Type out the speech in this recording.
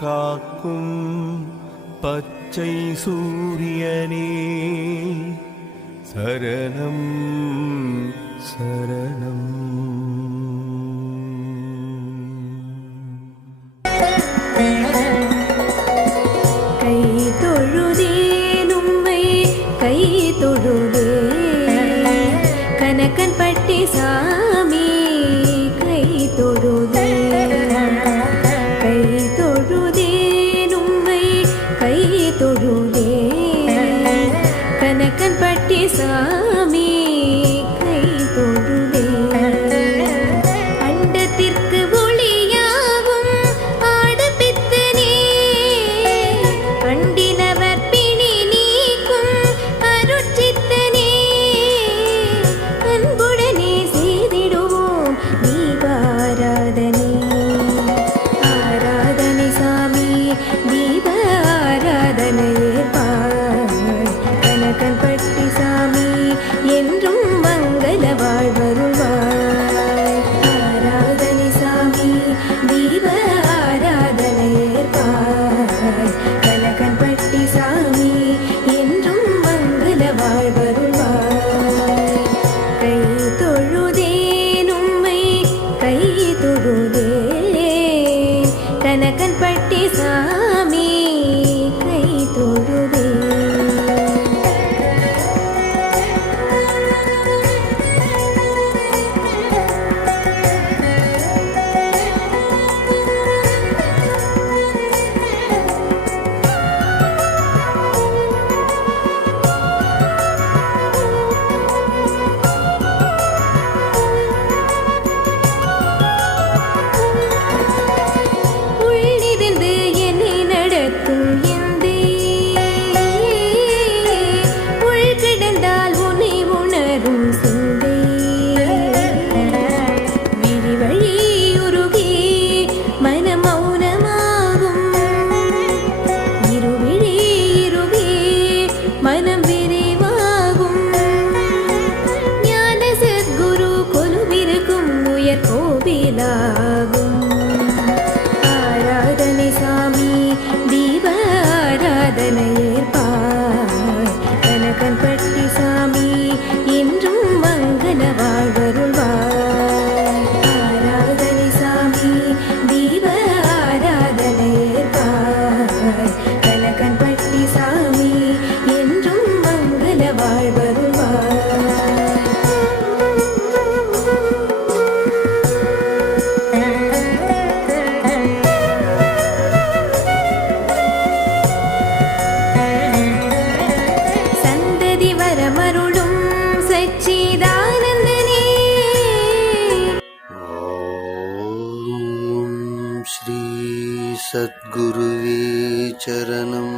காக்கும் பச்சை சூரியனே. சரணம் சரணம். கை தொழுதேன் உம்மை கை தொழுதே. கனக்கன் பட்டி சா 色迷 கண்பட்டி சா सच्चिदानन्दने ॐ श्री सद्गुरुवे चरणम्